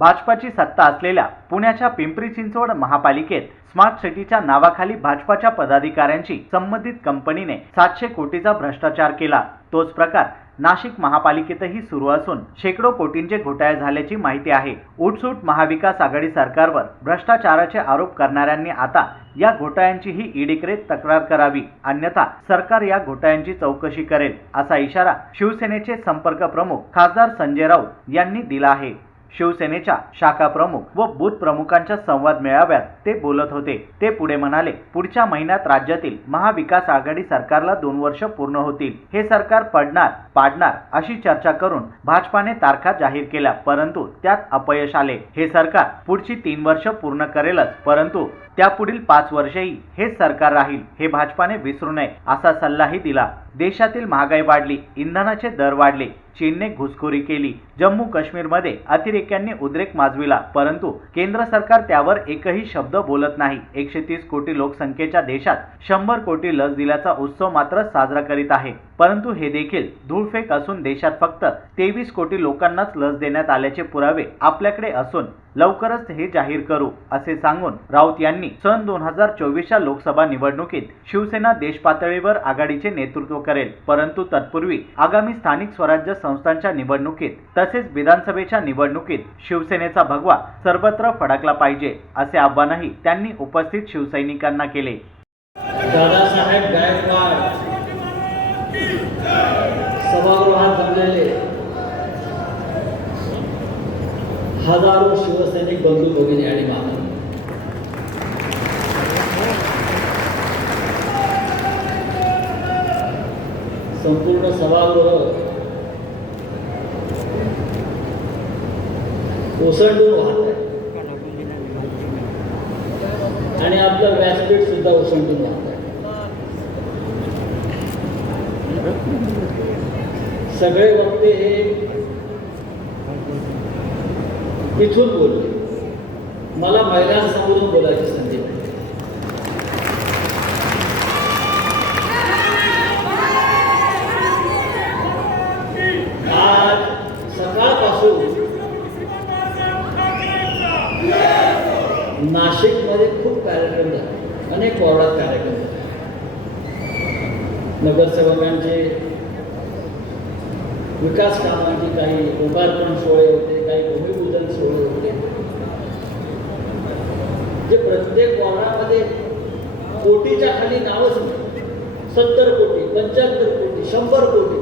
भाजपाची सत्ता असलेल्या पुण्याच्या पिंपरी चिंचवड महापालिकेत स्मार्ट सिटीच्या नावाखाली भाजपाच्या पदाधिकाऱ्यांची संबंधित कंपनीने 700 कोटीचा भ्रष्टाचार केला। तोच प्रकार नाशिक महापालिकेतही सुरू असून शेकडो कोटींचे घोटाळे झाल्याची माहिती आहे। उठसूट महाविकास आघाडी सरकारवर भ्रष्टाचाराचे आरोप करणाऱ्यांनी आता या घोटाळ्यांचीही ईडीकडे तक्रार करावी, अन्यथा सरकार या घोटाळ्यांची चौकशी करेल, असा इशारा शिवसेनेचे संपर्क प्रमुख खासदार संजय राऊत यांनी दिला आहे। शिवसेनेच्या शाखा प्रमुख व बूथ प्रमुखांच्या संवाद मेळाव्यात ते बोलत होते। ते पुढे म्हणाले, पुढच्या महिन्यात राज्यातील महाविकास आघाडी सरकारला 2 वर्ष पूर्ण होतील। हे सरकार पाडणार अशी चर्चा करून भाजपाने तारखा जाहीर केल्या, परंतु त्यात अपयश आले। हे सरकार पुढची 3 वर्ष पूर्ण करेलच, परंतु त्यापुढील 5 वर्षेही हेच सरकार राहील, हे भाजपाने विसरू नये, असा सल्लाही दिला। देशातील महागाई वाढली, इंधनाचे दर वाढले, चीनने घुसखोरी केली, जम्मू काश्मीरमध्ये अतिरेक्यांनी उद्रेक माजविला, परंतु केंद्र सरकार त्यावर एकही शब्द बोलत नाही। 130 कोटी लोकसंख्येच्या देशात 100 कोटी लस दिल्याचा उत्सव मात्र साजरा करीत आहे, परंतु हे देखील धूळफेक असून देशात फक्त 23 कोटी लोकांनाच लस देण्यात आल्याचे पुरावे आपल्याकडे असून लवकरच हे जाहीर करू, असे सांगून राऊत यांनी सन 2024च्या लोकसभा निवडणुकीत शिवसेना देशपातळीवर आघाडीचे नेतृत्व करेल, परंतु तत्पूर्वी आगामी स्थानिक स्वराज्य संस्थांच्या निवडणुकीत तसेच विधानसभेच्या निवडणुकीत शिवसेनेचा भगवा सर्वत्र फडकला पाहिजे, असे आवाहनही त्यांनी उपस्थित शिवसैनिकांना केले। दादासाहेब गायकवाड सभागृहात जमलेले हजारो शिवसैनिक बंधू भगिनी आणि माता, संपूर्ण सभागृह ओसंडून वाहत आहे आणि आपलं व्यासपीठ सुद्धा ओसंडून वाहत आहे। सगळे वक्ते हे इथून बोलले, मला महिलांसमोरून बोलायची संधी मिळते। आज सकाळपासून नाशिकमध्ये खूप कार्यक्रम झाले, अनेक वॉर्डात कार्यक्रम झाले। नगरसेवकांचे विकास कामांची काही लोकार्पण सोहळे होते, काही भूमिपूजन सोहळे होते, जे प्रत्येक वॉर्डामध्ये कोटीच्या खाली नावच नाही, 70 कोटी, 75 कोटी, 100 कोटी,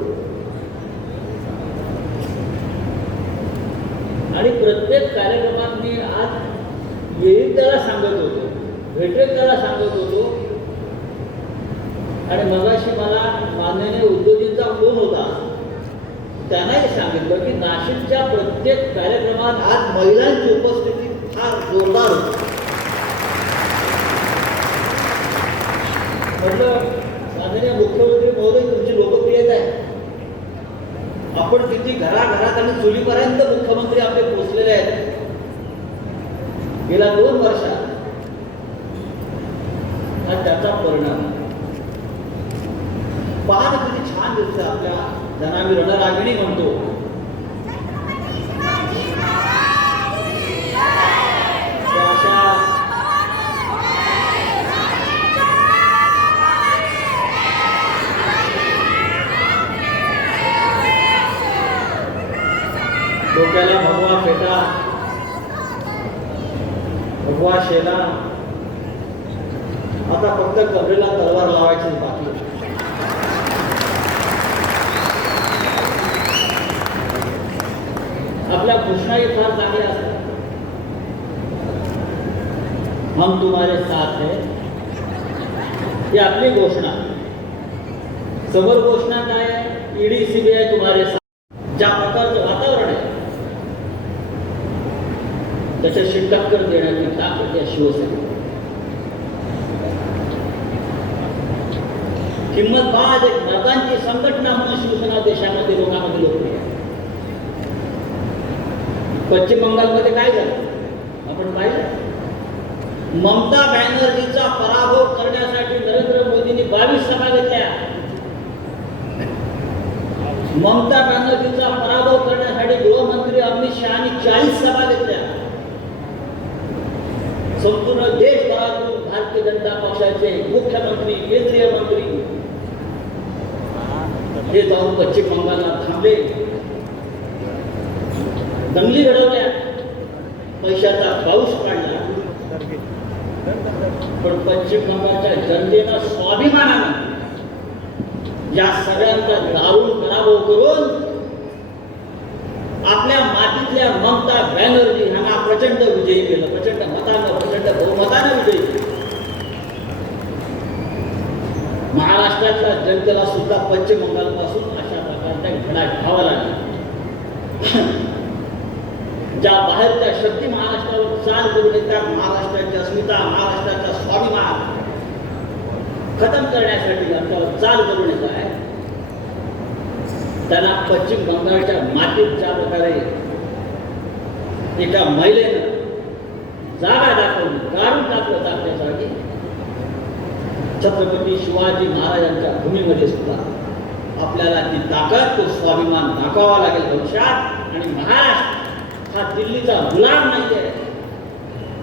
आणि प्रत्येक कार्यक्रमात मी आज येईल त्याला सांगत होतो, भेटेल त्याला सांगत होतो, आणि मगाशी मला माननीय उद्योजींचा फोन होता, त्यांनाही सांगितलं की नाशिकच्या प्रत्येक कार्यक्रमात आज महिलांची उपस्थिती फार जोरदार होती। म्हटलं, माननीय मुख्यमंत्री महोदय, तुमची लोकप्रियता आहे, आपण किती घराघरात आणि चुलीपर्यंत मुख्यमंत्री आपले पोचलेले आहेत। गेल्या 2 वर्षात हा त्याचा परिणाम पाहणं किती छान दिसतं। आपल्या ज्यांना आम्ही रणरागिणी म्हणतो, अशा डोक्याला भगवा फेटा, भगवा शेला, आता फक्त कबरेला तलवार लावायची बाकी। आपल्या घोषणाही फार चांगल्या असतात, हम तुम्हारे साथ है, ही आपली घोषणा। समोर घोषणा काय आहे? ईडी सीबीआय तुम्हारे साथ। ज्या प्रकारचं वातावरण आहे त्याच्याशी टक्कर देण्याची ताकद या शिवसेना। हिम्मतबाज एक मर्दांची संघटना म्हणून शिवसेना देशामध्ये लोकांमध्ये लोकप्रिय आहे। पश्चिम बंगालमध्ये काय झालं आपण पाहिलं, ममता बॅनर्जीचा पराभव करण्यासाठी नरेंद्र मोदींनी 22 सभा घेतल्या। ममता बॅनर्जीचा पराभव करण्यासाठी गृहमंत्री अमित शहानी 40 सभा घेतल्या। संपूर्ण देशभरातून भारतीय जनता पक्षाचे मुख्यमंत्री, केंद्रीय मंत्री हे जाऊन पश्चिम बंगालला थांबले, दंगली घडवल्या, पैशाचा पाऊस पाडला. पण पश्चिम बंगालच्या जनतेनं स्वाभिमानानं या सगळ्यांचा दारुण पराभव करून आपल्या मातीतल्या ममता बॅनर्जी यांना प्रचंड विजयी केलं. प्रचंड मतानं, प्रचंड बहुमतानं विजयी केलं. महाराष्ट्रातल्या जनतेला सुद्धा पश्चिम बंगालपासून अशा प्रकारच्या घडा घ्यावा लागला. ज्या बाहेरच्या शक्ती महाराष्ट्रावर चाल करून येतात, महाराष्ट्राची अस्मिता, महाराष्ट्राचा स्वाभिमान खतम करण्यासाठी आमच्यावर चाल करून येत आहे, त्यांना पश्चिम बंगालच्या मातीत ज्या प्रकारे एका महिलेनं जागा दाखवली, काढून टाकलं टाकण्यासाठी, छत्रपती शिवाजी महाराजांच्या भूमीमध्ये सुद्धा आपल्याला ती ताकद, तो स्वाभिमान दाखवावा लागेल भविष्यात. आणि महाराष्ट्र हा दिल्लीचा गुलाम नाही आहे.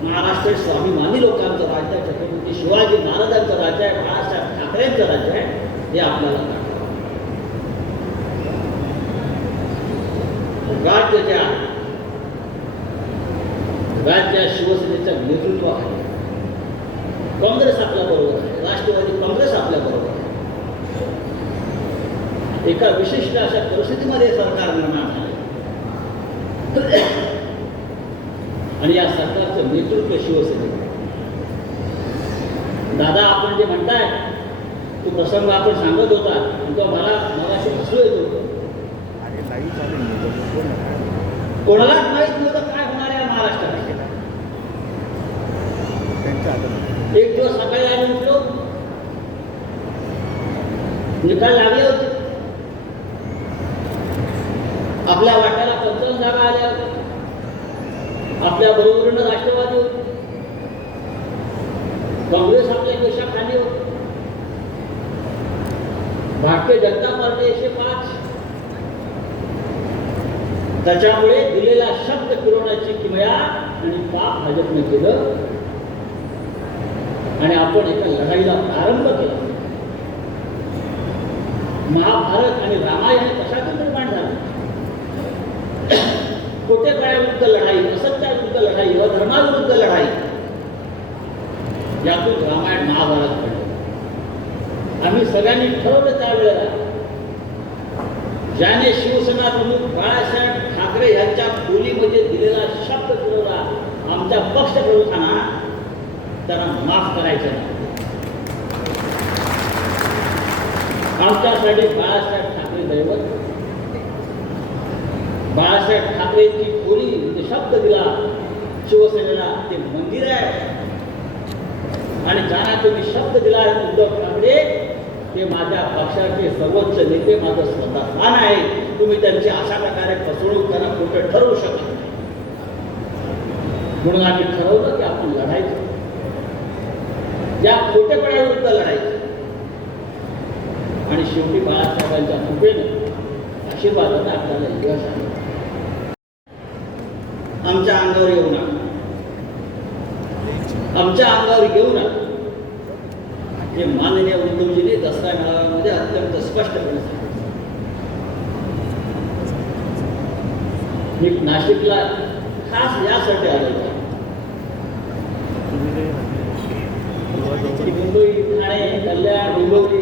महाराष्ट्र स्वाभिमानी लोकांचं राज्य आहे, छत्रपती शिवाजी महाराजांचं राज्य आहे, बाळासाहेब ठाकरेंचं राज्य आहे, हे आपल्याला दाखवावं. राज्यात शिवसेनेच्या नेतृत्वाखाली काँग्रेस आपल्या बरोबर आहे, राष्ट्रवादी काँग्रेस आपल्या बरोबर आहे. एका विशिष्ट अशा परिस्थितीमध्ये सरकार निर्माण झाले आणि या सरकारचं नेतृत्व शिवसेने. दादा, आपण जे म्हणताय तो प्रसंग आपण सांगत होता, तो मला मगाशी हसू येत होतं. कोणालाच माहित नव्हतं काय होणार आहे महाराष्ट्रात. एक दिवस सकाळी आम्ही उठलो, निकाल लागले होते, आपल्या वाट्याला 55 जागा आल्या होत्या, आपल्या बरोबरीनं राष्ट्रवादी होते, काँग्रेस आपल्यापेक्षा खाली होती, भारतीय जनता पार्टी 105. त्याच्यामुळे दिलेला शब्द फिरवण्याची किमया आणि पाप भाजपने केलं आणि आपण एका लढाईला प्रारंभ केला. महाभारत आणि रामायण कशातून निर्माण झालं? खोटेपणाविरुद्ध लढाई, असत्याविरुद्ध लढाई, अधर्माविरुद्ध लढाई, यातून रामायण महाभारत घडलं. आम्ही सगळ्यांनी ठरवलं त्यावेळेला, ज्याने शिवसेना प्रमुख बाळासाहेब ठाकरे यांच्या बोलीमध्ये दिलेला शब्द फिरवला आमच्या पक्ष प्रमुखांना, त्यांना माफ करायचं नाही. आमच्यासाठी बाळासाहेब ठाकरे दैवत. बाळासाहेब ठाकरेंची बोली म्हणजे शब्द दिला शिवसेनेला ते मंदिर आहे, आणि ज्यांना तुम्ही शब्द दिला आहे उद्धव ठाकरे, ते माझ्या पक्षाचे सर्वोच्च नेते, माझं स्वतः स्थान आहे. तुम्ही त्यांची अशा प्रकारे फसवणूक करणं कुठे ठरवू शकत नाही. म्हणून आम्ही ठरवलं की आपण लढायचं, या खोटेपणाविरुद्ध लढायचं. आणि शेवटी बाळासाहेबांच्या कृपेनं, आशीर्वादानं आपल्याला यश आलं. आमच्या अंगावर येऊ नका, आमच्या अंगावर येऊ नका, हे माननीय उद्धवजींनी दसरा मेळाव्यामध्ये अत्यंत स्पष्टपणे सांगितलं. मी नाशिकला खास यासाठी आलो होतो. मुंबई, ठाणे, कल्याण, डोंबिवली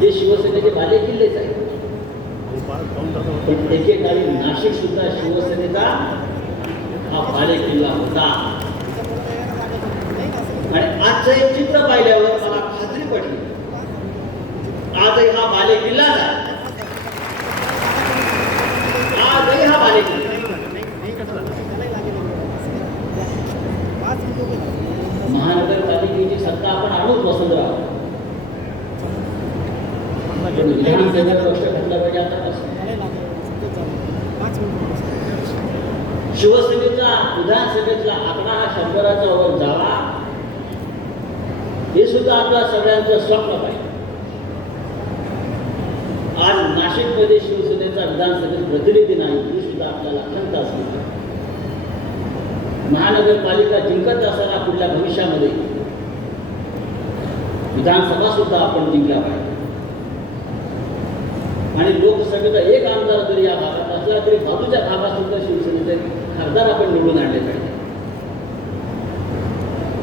हे शिवसेनेचे बाले किल्लेच आहेत. पण एकेकाळी नाशिक सुद्धा शिवसेनेचा हा बाले किल्ला होता. आणि आजचं एक चित्र पाहिल्यावर मला खात्री पडली, आजही हा बाले किल्ला आहे. आजही हा बाले किल्ला. महानगरपालिकेची सत्ता आपण आणूच बसत राहू. लक्ष घातलं पाहिजे. आता शिवसेनेचा विधानसभेतला आकडा हा 100च्या वर जावा, हे सुद्धा आपल्या सगळ्यांचं स्वप्न पाहिजे. आज नाशिकमध्ये शिवसेनेचा विधानसभेत प्रतिनिधी नाही, ही सुद्धा आपल्याला खंत असली. महानगरपालिका जिंकत असताना पुढल्या भविष्यामध्ये विधानसभा सुद्धा आपण जिंकल्या पाहिजे आणि लोकसभेचा एक आमदार जरी या भागात असला तरी बाजूच्या भागात सुद्धा शिवसेनेचे खासदार आपण निवडून आणले पाहिजे.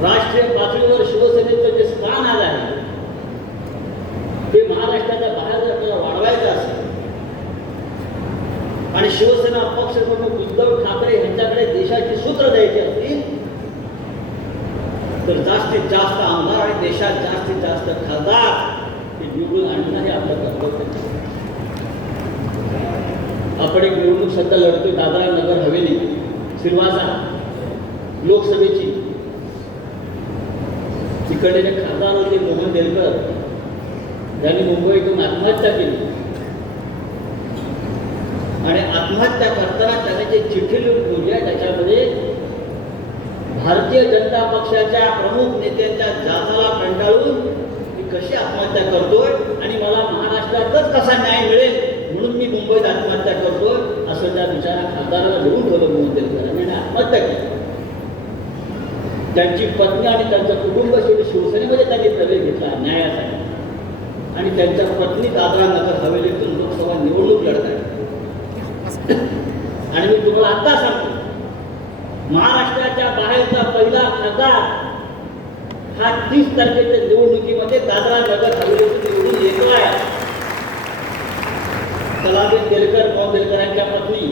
राष्ट्रीय पातळीवर शिवसेनेचं जे स्थान आलं आहे ते महाराष्ट्राच्या बाहेर जर आपल्याला वाढवायचं असेल आणि शिवसेना पक्षप्रमुख उद्धव ठाकरे यांच्याकडे देशाची सूत्र द्यायची असतील तर जास्तीत जास्त आमदार आणि देशात जास्तीत जास्त खासदार हे निवडून आणणं हे आपलं कर्तव्य आहे. आपण एक निवडणूक सध्या लढतोय दादरा नगर हवेली सिल्वासा लोकसभेची. तिकडे जे खासदार होते मोहन देलकर त्यांनी मुंबईतून आत्महत्या केली आणि आत्महत्या करताना त्याने जे चिठ्ठी लिहून ठेवली आहे त्याच्यामध्ये भारतीय जनता पक्षाच्या प्रमुख नेत्यांच्या जाचाला कंटाळून मी कशी आत्महत्या करतोय आणि मला महाराष्ट्रातच कसा न्याय मिळेल म्हणून मी मुंबईत आत्महत्या करतोय असं त्या बिचारा खासदाराला लिहून ठेवलं मोहन देलकर आणि आत्महत्या केली. त्यांची पत्नी आणि त्यांचं कुटुंब शेवटी शिवसेनेमध्ये त्यांनी प्रवेश घेतला न्यायासाठी आणि त्यांच्या पत्नी दादरा नगर हवेलीतून लोकसभा निवडणूक लढत आहे. आणि मी तुम्हाला आता सांगतो महाराष्ट्राच्या बाहेरचा पहिला खासदार हा 30 तारखेच्या निवडणुकीमध्ये दादरा नगर हवेलीतून निवडून येतो आहे. कलाबेन देलकर मोहन देलकर यांच्या पत्नी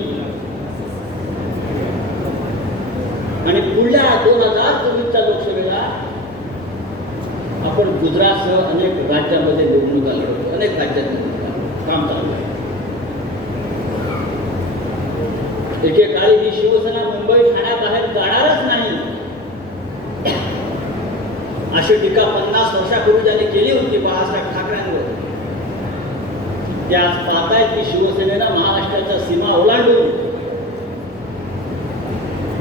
आणि पुढल्या 2024च्या लोकसभेला आपण गुजरातसह अनेक राज्यांमध्ये निवडणुका लढवतो. अनेक राज्यांमध्ये काम चालू आहे. एकेकाळी ही शिवसेना मुंबई ठाण्याबाहेर जाणारच नाही अशी टीका 50 वर्षापूर्वी ज्यांनी केली होती बाळासाहेब ठाकरेंवर. ते आज पाहतायत की शिवसेनेनं महाराष्ट्राच्या सीमा ओलांडून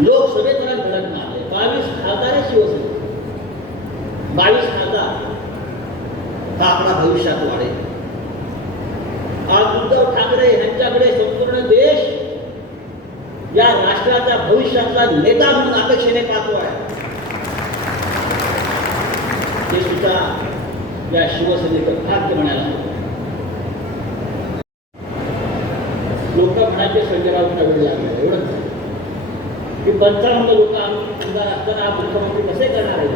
लोकसभेत धडक मारले. 22 खासदार आहे शिवसेना. 22 खासदार हा आकडा भविष्यात वाढेल. आज उद्धव ठाकरे यांच्याकडे संपूर्ण देश या राष्ट्राच्या भविष्यातला नेता म्हणून अपेक्षेने पाहतो आहे. हे सुद्धा या शिवसेनेचं भाग्य म्हणायला हवं. लोक म्हणायचे संजय राऊतला वेळ लागला एवढंच की 55 लोक आमदार असताना मुख्यमंत्री कसे करणार आहे.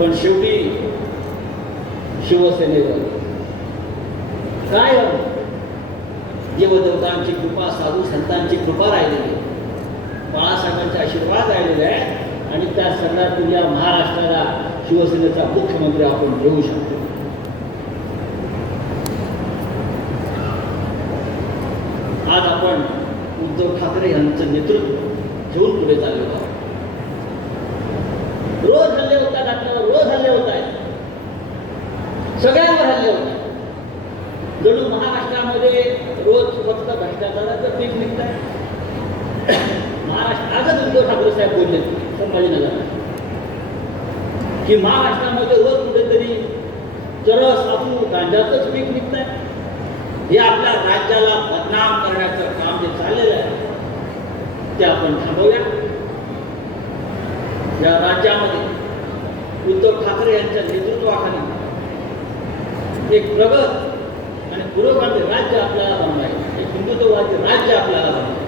पण शेवटी शिवसेनेवर काय देवदेवतांची कृपा साधू संतांची कृपा राहिलेली बाळासाहेबांचे आशीर्वाद राहिलेले आहे आणि त्या सगळ्यातून या महाराष्ट्राला शिवसेनेचा मुख्यमंत्री आपण घेऊ शकतो. आज आपण उद्धव ठाकरे यांचं नेतृत्व घेऊन पुढे चाललो आहोत. रोज हल्ले होतात आपल्याला. रोज हल्ले होत आहेत. सगळ्यांवर हल्ले होत आहेत. जणू महाराष्ट्रामध्ये रोज फक्त भ्रष्टाचाराचं पीक निघत आहे. महाराष्ट्र आजच उद्धव ठाकरे साहेब बोलले संभाजीनगर की महाराष्ट्रामध्ये रोज कुठेतरी चरस अफू गांजाचंच पीक निघत आहे. हे आपल्या राज्याला बदनाम करण्याचं काम जे चाललेलं आहे ते आपण थांबवूया. या राज्यामध्ये उद्धव ठाकरे यांच्या नेतृत्वाखाली एक प्रगत आणि पुरोगामी राज्य आपल्याला बनवायचं. एक हिंदुत्ववादी राज्य आपल्याला बनवायचं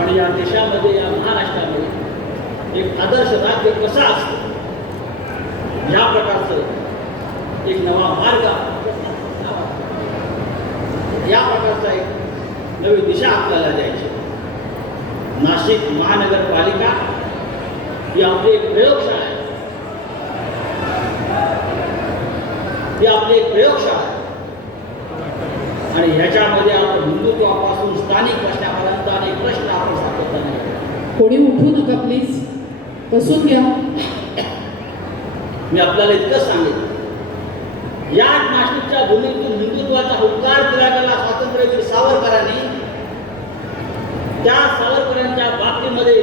आणि या देशामध्ये या महाराष्ट्रामध्ये एक आदर्श राज्य कसं असतं या प्रकारचं एक नवा मार्ग या प्रकारचा एक नवी दिशा आपल्याला द्यायची. नाशिक महानगरपालिका ही आपली एक प्रयोगशाळा आहे. ही आपली एक प्रयोगशाळा आहे आणि ह्याच्यामध्ये आपण हिंदुत्वापासून स्थानिक प्रश्नापर्यंत अनेक प्रश्न आपण सातत्याने. कोणी उठू नका प्लीज, बसून घ्या. मी आपल्याला इतकंच सांगेन या नाशिकच्या भूमीतून हिंदुत्वाचा हुंकार दिला गेला स्वातंत्र्यवीर सावरकरांनी. त्या सावरकरांच्या बाबतीमध्ये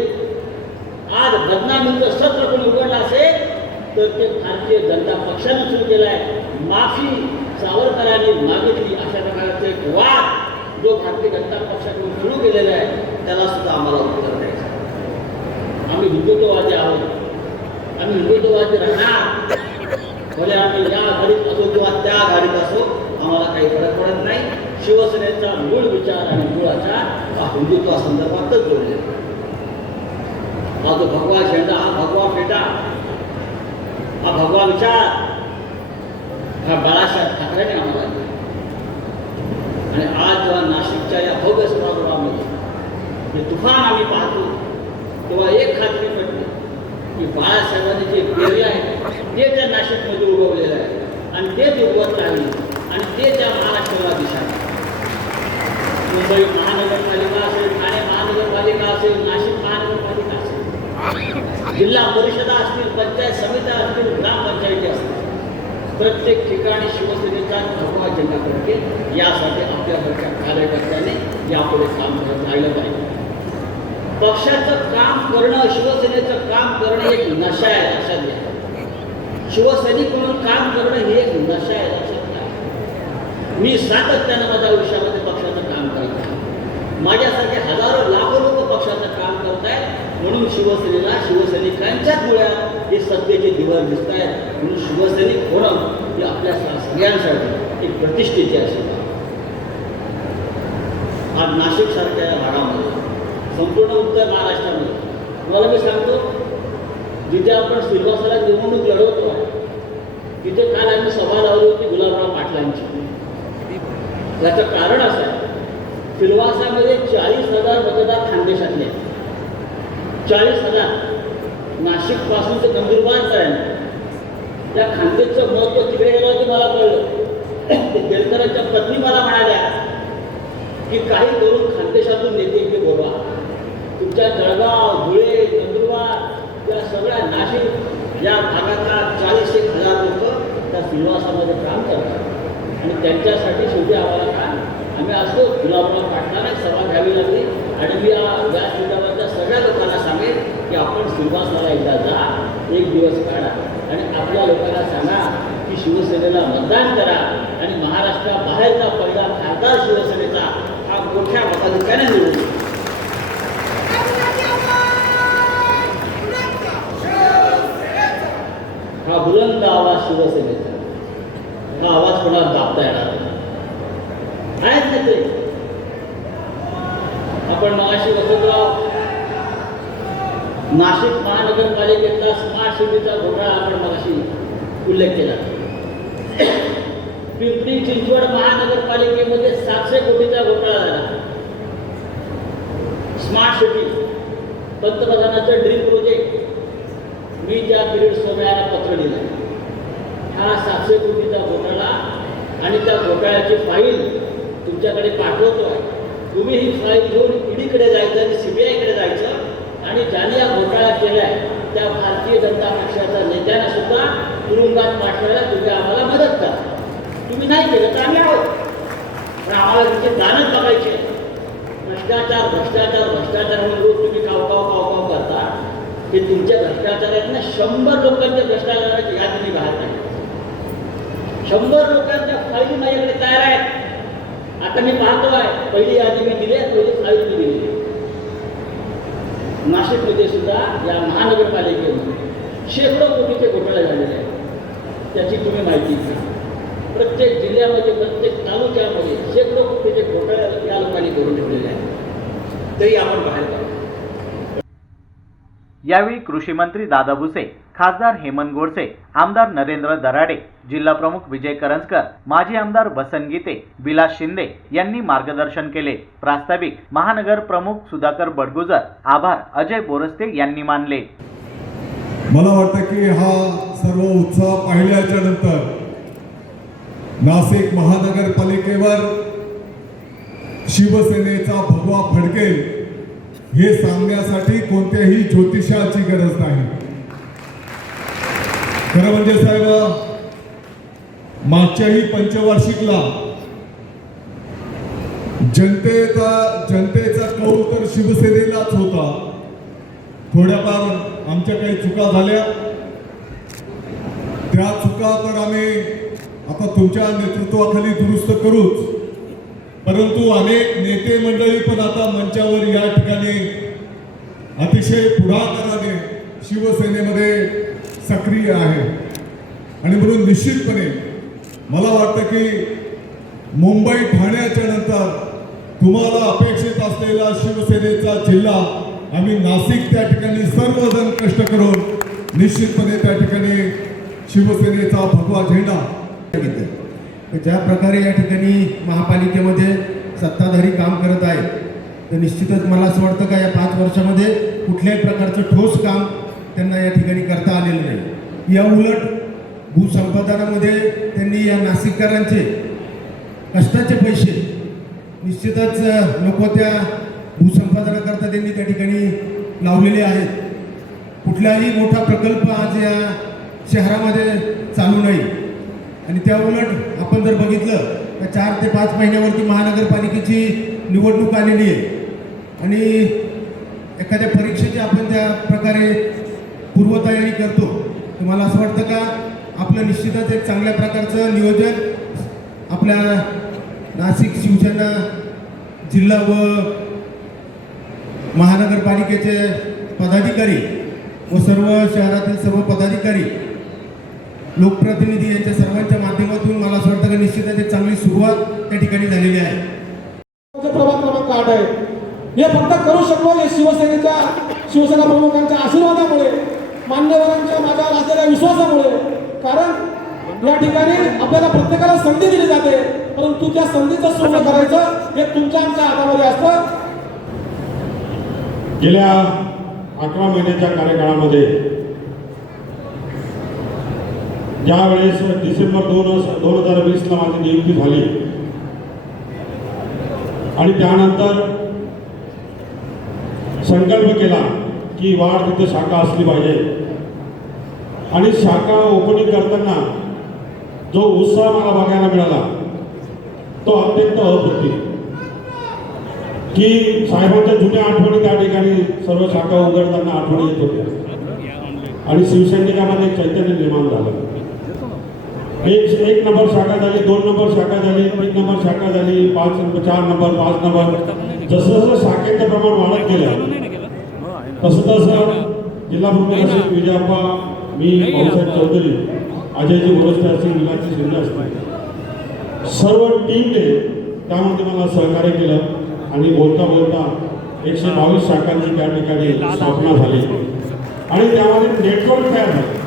आज बदनामीचं सत्र कोणी उघडलं असेल तर ते भारतीय जनता पक्षाने सुरू केलं आहे. माफी सावरकरांनी मागितली अशा प्रकारचे एक वाद जो भारतीय जनता पक्षाकडून सुरू केला दिलेलं आहे त्याला सुद्धा आम्हाला उत्तर द्यायचं आहे. आम्ही हिंदुत्ववादी आहोत, आम्ही हिंदुत्ववादी राहणार. भले आम्ही या घडीत असो किंवा त्या घडीत असो, आम्हाला काही फरक पडत नाही. शिवसेनेचा मूळ विचार आणि मूळ आचार हा हिंदुत्वासंदर्भातच जोडलेला आहे. हा जो भगवा झेंडा, हा भगवा फेटा, हा भगवा विचार हा बाळासाहेब ठाकरेने आम्हाला दिला. आणि आज जेव्हा नाशिकच्या या भव्य सभागृहामध्ये जे तुफान आम्ही पाहतो तेव्हा एक खात्री पडते की बाळासाहेबांनी जे पेरलं आहे ते त्या नाशिकमध्ये उगवलेलं आहे आणि तेच उगवत राहील आणि ते त्या महाराष्ट्राला दिशा आहे. मुंबई महानगरपालिका असेल, ठाणे महानगरपालिका असेल, नाशिक महानगरपालिका असेल, जिल्हा परिषदा असतील, पंचायत समित्या असतील, ग्रामपंचायती असतील, प्रत्येक ठिकाणी शिवसेनेचा भगवा झेंडा फडकेल. यासाठी आपल्यासारख्या कार्यकर्त्याने यापुढे काम करत राहिलं पाहिजे. पक्षाचं काम करणं, शिवसेनेचं काम करणं एक नशा आहे लक्षात घ्या. शिवसैनिक म्हणून काम करणं हे एक नशा आहे लक्षात घ्या. मी सातत्यानं माझ्या आयुष्यामध्ये पक्षाचं काम करत आहे. माझ्यासारखे हजारो लाखो लोक पक्षाचं काम करत आहेत. म्हणून शिवसेनेला शिवसैनिकांच्याच मुळात हे सत्तेचे दिवस दिसत आहेत. म्हणून शिवसैनिक होणं ही आपल्या सगळ्यांसाठी एक प्रतिष्ठेची असेल. आज नाशिकसारख्या या भागामध्ये, संपूर्ण उत्तर महाराष्ट्रामध्ये तुम्हाला मी सांगतो, जिथे आपण सिल्वासाला निवडणूक लढवतो आहे तिथे काल आम्ही सभा लावली होती गुलाबराव पाटलांची. याचं कारण असं आहे, सिल्वासामध्ये 40,000 मतदार खानदेशातले आहेत. 40,000. नाशिकपासून ते नंदुरबारपर्यंत त्या खानदेशचं महत्त्व तिकडे गेलं होतं मला कळलं. बेलकरांच्या पत्नी मला म्हणाल्या की काही करून खानदेशातून नेते इकडे बोलवा. तुमच्या जळगाव, धुळे, नंदुरबार या सगळ्या नाशिक या भागातला 40,000 लोक त्या सिल्वासामध्ये काम करतात. आणि त्यांच्यासाठी शेवटी आम्हाला काम आम्ही असतो. गुलाबराव पाटलांना सभा घ्यावी लागली आणि मी या व्यासपीठावरच्या सगळ्या लोकांना सांगेन की आपण सिल्वासाला एकदा जा, एक दिवस काढा आणि आपल्या लोकांना सांगा की शिवसेनेला मतदान करा आणि महाराष्ट्राबाहेरचा पहिला खासदार शिवसेनेचा हा मोठ्या मताधिक्याने निवडून. हा बुलंद आवाज शिवसेनेचा, हा आवाज कोणाला दाबता येणार आहेच ना ते. आपण मगाशी वसंतराव नाशिक महानगरपालिकेतला स्मार्ट सिटीचा घोटाळा आपण मगाशी उल्लेख केला. पिंपरी चिंचवड महानगरपालिकेमध्ये 700 कोटीचा घोटाळा झाला. स्मार्ट सिटी पंतप्रधानाचं ड्रीम प्रोजेक्ट मी त्या पिरियड सोमयाला पत्र दिलं. हा 700 कोटीचा घोटाळा आणि त्या घोटाळ्याची फाईल तुमच्याकडे पाठवतो आहे. तुम्ही ही फाईल घेऊन ईडीकडे जायचं आणि CBIकडे जायचं आणि ज्याने हा घोटाळा केला आहे त्या भारतीय जनता पक्षाच्या नेत्यांना सुद्धा तुरुंगात पाठवायला तुम्ही आम्हाला मदत करा. तुम्ही नाही केलं तर आम्ही आहोत, पण आम्हाला तिथे दानच बघायचे. भ्रष्टाचार भ्रष्टाचार भ्रष्टाचार म्हणून रोज तुम्ही काव करता. हे तुमच्या भ्रष्टाचार आहेत ना. 100 लोकांच्या भ्रष्टाचाराची यादी मी बाहेर नाही. 100 लोकांच्या फाईली माझ्याकडे तयार आहेत. आता मी पाहतो आहे, पहिली यादी मी दिली आहे, पहिली फाईल मी दिली. नाशिकमध्ये सुद्धा या महानगरपालिकेमध्ये शेकडो कोटीचे घोटाळे झालेले आहेत. त्याची तुम्ही माहिती घ्या. प्रत्येक जिल्ह्यामध्ये प्रत्येक तालुक्यामध्ये शेकडो कोटीचे घोटाळे या लोकांनी करून ठेवलेले आहेत. तरी आपण बाहेर काढू. यावेळी कृषी मंत्री दादा भुसे, खासदार हेमंत गोडसे, आमदार नरेंद्र दराडे, जिल्हा प्रमुख विजय करंजकर, माजी आमदार बसंत गीते, विलास शिंदे यांनी मार्गदर्शन केले. प्रास्ताविक महानगर प्रमुख सुधाकर बडगुजर, आभार अजय बोरस्ते यांनी मानले. मला वाटतं की हा सर्व उत्साह पाहिल्याच्या नंतर नाशिक महानगरपालिकेवर शिवसेनेचा भगवा फडकेल हे सांगण्यासाठी कोणत्याही ज्योतिषाची गरज नाही. खरं म्हणजे साहेब, मागच्याही पंचवार्षिकला जनतेचा कौल तर शिवसेनेलाच होता. थोड्याफार आमच्या काही चुका झाल्या, त्या चुका तर आम्ही आता तुमच्या नेतृत्वाखाली दुरुस्त करूच. परंतु अनेक नेते मंडळी पण आता मंचावर या ठिकाणी अतिशय पुढाकाराने शिवसेनेमध्ये सक्रिय आहे. आणि म्हणून निश्चितपणे मला वाटतं की मुंबई ठाण्याच्या नंतर तुम्हाला अपेक्षित असलेला शिवसेनेचा जिल्हा आम्ही नाशिक त्या ठिकाणी सर्वजण कष्ट करून निश्चितपणे त्या ठिकाणी शिवसेनेचा भगवा झेंडा ज्या प्रकारे या ठिकाणी महापालिकेमध्ये सत्ताधारी काम करत आहे तर निश्चितच मला असं वाटतं का या 5 वर्षामध्ये कुठल्याही प्रकारचं ठोस काम त्यांना या ठिकाणी करता आलेलं नाही. या उलट भूसंपादनामध्ये त्यांनी या नाशिककरांचे कष्टाचे पैसे निश्चितच नको त्या भूसंपादनाकरता त्यांनी त्या ठिकाणी लावलेले आहेत. कुठलाही मोठा प्रकल्प आज या शहरामध्ये चालू नाही. आणि त्या उलट आपण जर बघितलं तर 4 ते 5 महिन्यावरती महानगरपालिकेची निवडणूक आलेली आहे आणि एखाद्या परीक्षेची आपण त्या प्रकारे पूर्वतयारी करतो. तर मला असं वाटतं का आपलं निश्चितच एक चांगल्या प्रकारचं नियोजन आपल्या नाशिक शिवसेना जिल्हा व महानगरपालिकेचे पदाधिकारी व सर्व शहरातील सर्व पदाधिकारी लोकप्रतिनिधी यांच्या सर्वांच्या माध्यमातून मला असं वाटतं की निश्चितच एक चांगली सुरुवात त्या ठिकाणी झालेली आहे. प्रभाग क्रमांक 8 आहे. हे फक्त करू शकलो हे शिवसेना प्रमुखांच्या आशीर्वादामुळे, मान्यवरांच्या माझ्यावर असलेल्या विश्वासामुळे. कारण या ठिकाणी आपल्याला प्रत्येकाला संधी दिली जाते, परंतु त्या संधीचं सोनं करायचं हे तुमच्या आमच्या हातामध्ये असतं. गेल्या 11 महिन्याच्या कार्यकाळामध्ये ज्या वेळेस डिसेंबर 2020ला माझी नियुक्ती झाली आणि त्यानंतर संकल्प केला की वाढ तिथे शाखा असली पाहिजे. आणि शाखा ओपनिंग करताना जो उत्साह मला बघायला मिळाला तो अत्यंत अप्रतिम. की साहेबांच्या जुन्या आठवणी त्या ठिकाणी सर्व शाखा उघडताना आठवणी येत होत्या आणि शिवसैनिकामध्ये चैतन्य निर्माण झालं. एक नंबर शाखा झाली, 2 नंबर शाखा झाली, 3 नंबर शाखा झाली, 4 नंबर, 5 नंबर. जसं जसं शाखेचं प्रमाण वाढत गेलं तसं तसं जिल्हा प्रमुख असतील विजयाप्पा, मी भाऊसाहेब चौधरी, अजयजी गोरस्ते असतील, विलासजी शिंदे असतील, सर्व टीमने त्यामध्ये मला सहकार्य केलं आणि बोलता बोलता 122 शाखांची त्या ठिकाणी स्थापना झाली आणि त्यामध्ये नेटवर्क तयार झालं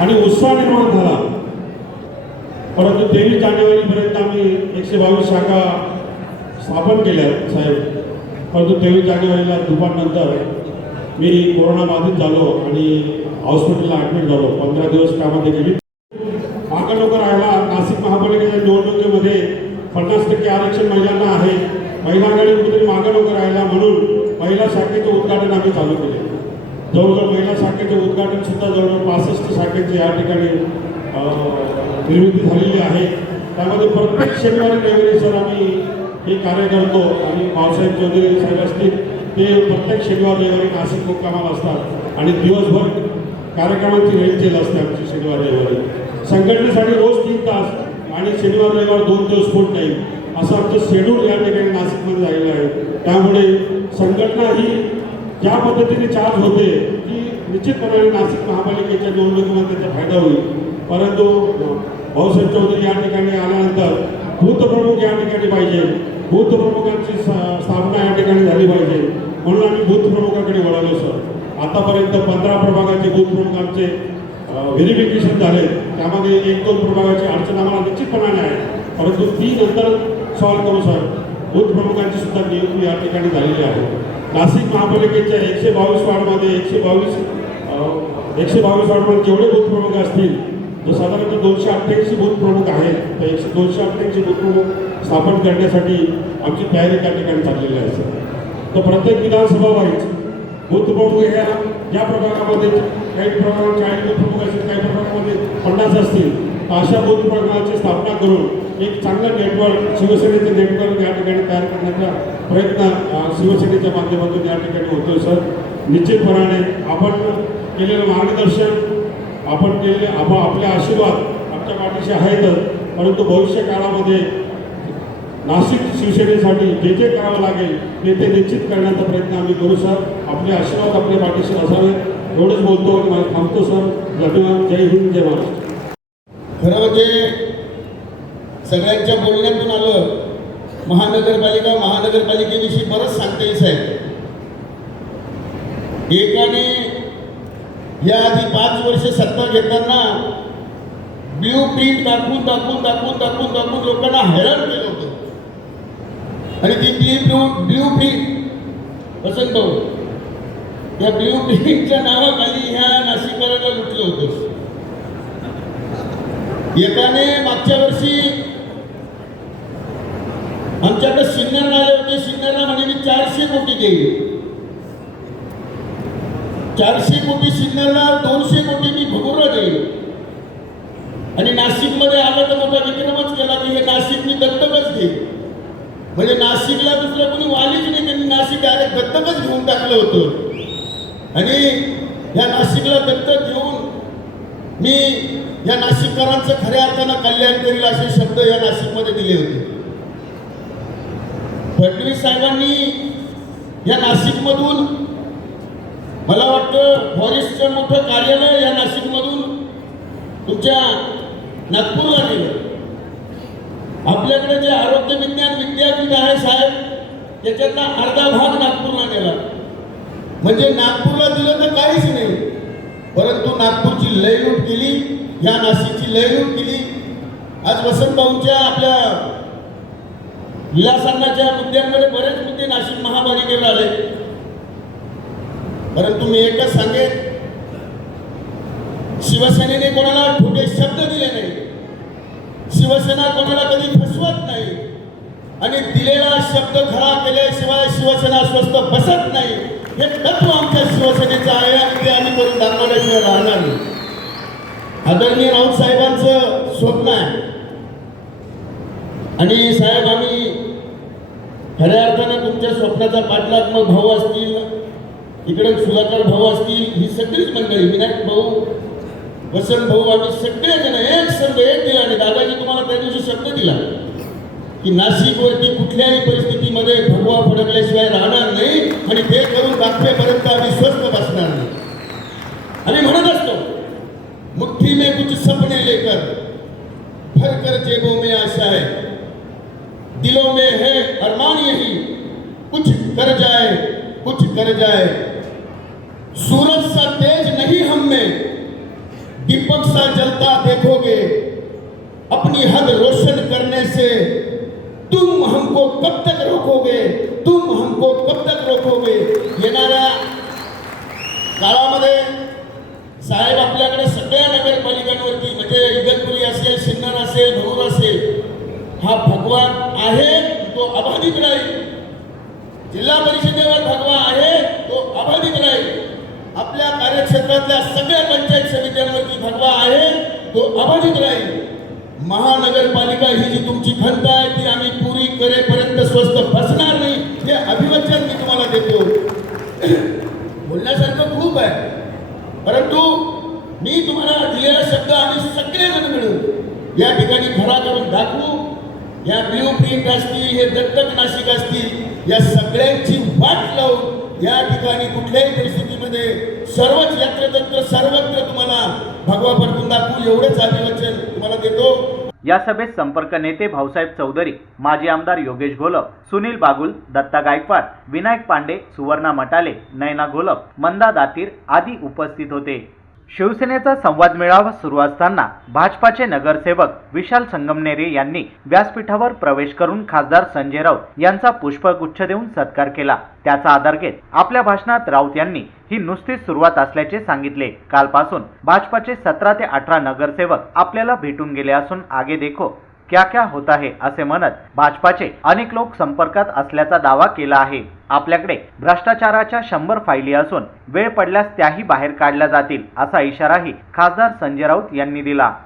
आणि उत्साह निर्माण झाला. परंतु 23 जानेवारीपर्यंत आम्ही 122 शाखा स्थापन केल्या साहेब. परंतु 23 जानेवारीला दुपारनंतर मी कोरोना बाधित झालो आणि हॉस्पिटलला ॲडमिट झालो. 15 दिवस त्यामध्ये गेली. मागं लोक राहायला नाशिक महापालिकेच्या निवडणुकीमध्ये 50% आरक्षण महिलांना आहे. महिला आघाडी कुठेतरी मागं लोक राहायला म्हणून महिला शाखेचं उद्घाटन आम्ही चालू केले. जवळजवळ महिला शाखेचे उद्घाटन सुद्धा जवळजवळ 65 शाखेचे या ठिकाणी निर्मिती झालेली आहे. त्यामध्ये प्रत्येक शनिवारी रविवारी सर आम्ही हे कार्य करतो आणि भाऊसाहेब चौधरी साहेब असतील ते प्रत्येक शनिवार रविवारी नाशिक मुक्कामाला असतात आणि दिवसभर कार्यक्रमांची रेलचेल असते आमची शनिवार रविवारी. संघटनेसाठी रोज 3 तास आणि शनिवार रविवार 2 दिवस फुल टाईम असं आमचं शेड्यूल या ठिकाणी नाशिकमध्ये झालेलं आहे. त्यामुळे संघटना ही ज्या पद्धतीने चार्ज होते की निश्चितपणे नाशिक महापालिकेच्या निवडणुकीमध्ये त्याचा फायदा होईल. परंतु भाऊसाहेब चौधरी या ठिकाणी आल्यानंतर बूथप्रमुख या ठिकाणी पाहिजे, बूथप्रमुखांची स्थापना या ठिकाणी झाली पाहिजे म्हणून आम्ही बूथप्रमुखाकडे वळालो सर. आतापर्यंत 15 प्रभागाचे बूथप्रमुख आमचे व्हेरिफिकेशन झाले. त्यामध्ये 1-2 प्रभागाची अडचण आम्हाला निश्चितपणाने आहे, परंतु ती नंतर सॉल्व्ह करू सर. बूथप्रमुखांची सुद्धा नियुक्ती या ठिकाणी झालेली आहे. नाशिक महापालिकेच्या 122 वार्डमध्ये 122 वार्डमध्ये जेवढे बूथप्रमुख असतील तर साधारणतः 288 बूथप्रमुख आहेत. त्या 288 बूथप्रमुख स्थापन करण्यासाठी आमची तयारी त्या ठिकाणी चाललेली आहे सर. तर प्रत्येक विधानसभा वाईज बूथप्रमुख ह्या ज्या प्रभागामध्ये काही प्रभागात 40 बूथप्रमुख असतील, काही प्रभागामध्ये 50 असतील, अशा बूथप्रमुखांची स्थापना करून एक चांगलं नेटवर्क, शिवसेनेचं नेटवर्क या ठिकाणी तयार करण्याचा प्रयत्न शिवसेनेच्या माध्यमातून या ठिकाणी होतोय सर. निश्चितपणाने आपण केलेलं मार्गदर्शन, आपण केलेले आपले आशीर्वाद आमच्या पाठीशी आहेतच, परंतु भविष्य काळामध्ये नाशिक शिवसेनेसाठी जे जे करावं लागेल ते निश्चित करण्याचा प्रयत्न आम्ही करू सर. आपले आशीर्वाद आपल्या पाठीशी असावे एवढंच बोलतो आणि मला थांबतो सर. धन्यवाद. जय हिंद, जय महाराष्ट्र. खरं म्हणजे सगळ्यांच्या बोलण्यातून आलं महानगरपालिकेविषयी बरंच सांगता येईल साहेब. एकाने या आधी 5 वर्ष सत्ता घेताना ब्ल्यू प्रिंट दाखवून लोकांना हैराण केलं होतं. आणि ती ब्ल्यू प्रिंट वसंत भाऊ या ब्ल्यू प्रिंटच्या नावाखाली ह्या नाशिककरांना लुटलं होतं. एकाने मागच्या वर्षी आमच्याकडे सिन्नर आले होते. सिन्नरला म्हणे मी 400 कोटी देईल. 400 कोटी सिन्नरला, 200 कोटी मी भगुरला देईल. आणि नाशिकमध्ये आलं तर मोठा विक्रमच केला की हे नाशिक मी दत्तकच घेईल. म्हणजे नाशिकला दुसरं कोणी वालीच नाही, त्यांनी नाशिक डायरेक्ट दत्तकच घेऊन टाकलं होतं. आणि या नाशिकला दत्तक घेऊन मी या नाशिककरांचं खऱ्या अर्थानं कल्याण करील असे शब्द या नाशिकमध्ये दिले होते. फडणवीस साहेबांनी या नाशिकमधून मला वाटतं फॉरेस्टचं मोठं कार्यालय या नाशिकमधून तुमच्या नागपूरला नेलं. आपल्याकडे जे आरोग्य विज्ञान विद्यापीठ आहे साहेब त्याच्यातला अर्धा भाग नागपूरला नेला. म्हणजे नागपूरला दिलं तर काहीच नाही, परंतु नागपूरची लयलूट केली, या नाशिकची लयलूट केली. आज वसंत भाऊंच्या आपल्या विलासांनाच्या मुद्द्यांमध्ये बरेच मुद्दे नाशिक महापालिकेवर आले. परंतु मी एकच सांगेन, शिवसेनेने कोणाला खोटे शब्द दिले नाही. शिवसेना कोणाला कधी फसवत नाही आणि दिलेला शब्द खरा केल्याशिवाय शिवसेना स्वस्थ बसत नाही. हे तत्व आमच्या शिवसेनेचं आहे आणि ते आम्ही करून दाखवल्याशिवाय राहणार नाही. आदरणीय राऊत साहेबांचं स्वप्न आहे आणि साहेब आम्ही खऱ्या अर्थानं तुमच्या स्वप्नाचा पाठलाग, मग भाऊ असतील, इकडे सुधाकर भाऊ असतील, ही सगळीच मंडळी, विनायक भाऊ, वसंत भाऊ, आम्ही सगळेजण एक संघ एक दिला. आणि दादाजी तुम्हाला त्या दिवशी शब्द दिला की नाशिकवरती कुठल्याही परिस्थितीमध्ये भगवा फडकल्याशिवाय राहणार नाही आणि ते करून दाखवेपर्यंत आम्ही स्वस्थ बसणार नाही. आणि म्हणत असतो, मुट्ठी में कुछ सपने लेकर भरकर जेबों में आशा है, दिलों में है अरमान यही कुछ कर जाए. सूरज सा तेज नहीं हम में, दीपक सा जलता देखोगे. अपनी हद रोशन करने से तुम हमको कब तक रोकोगे. येणाऱ्या काळामध्ये साहेब आपल्याकडे सगळ्या नगरपालिकांवरती, म्हणजे इगतपुरी असेल, सिन्नर असेल, भरूर असेल, हा भगवा आहे तो अबाधित राहील. जिल्हा परिषदेवर भगवा आहे तो अबाधित राहील. आपल्या कार्यक्षेत्रातल्या सगळ्या पंचायत समित्यांवरती भगवा आहे तो अबाधित राहील. महानगरपालिका ही जी तुमची खंत आहे ती आम्ही पुरी करेपर्यंत स्वस्थ बसणार नाही, हे अभिवचन मी तुम्हाला देतो. बोलण्यासारखं खूप आहे, परंतु मी तुम्हाला दिलेला शब्द आम्ही सगळेजण मिळून या ठिकाणी खरा करून दाखवू. या ब्ल्यू प्रिंट असतील, हे दत्तक नाशिक असतील, या सगळ्यांची वाट लावून या ठिकाणी कुठल्याही परिस्थितीमध्ये सर्वच यंत्रतंत्र सर्वत्र तुम्हाला भगवा फडकून दाखवू, एवढंच अभिवचन तुम्हाला देतो. या सभेत संपर्क नेते भाऊसाहेब चौधरी, माजी आमदार योगेश घोलप, सुनील बागुल, दत्ता गायकवाड, विनायक पांडे, सुवर्णा मटाले, नयना घोलप, मंदा दातीर आदी उपस्थित होते. शिवसेनेचा संवाद मेळावा सुरू असताना भाजपाचे नगरसेवक विशाल संगमनेरे यांनी व्यासपीठावर प्रवेश करून खासदार संजय राऊत यांचा पुष्पगुच्छ देऊन सत्कार केला. त्याचा आधार घेत आपल्या भाषणात राऊत यांनी ही नुसतीच सुरुवात असल्याचे सांगितले. कालपासून भाजपाचे 17 ते 18 नगरसेवक आपल्याला भेटून गेले असून आगे देखो क्या क्या होता है असे म्हणत भाजपाचे अनेक लोक संपर्कात असल्याचा दावा केला आहे. आपल्याकडे भ्रष्टाचाराच्या 100 फायली असून वेळ पडल्यास त्याही बाहेर काढल्या जातील असा इशाराही खासदार संजय राऊत यांनी दिला.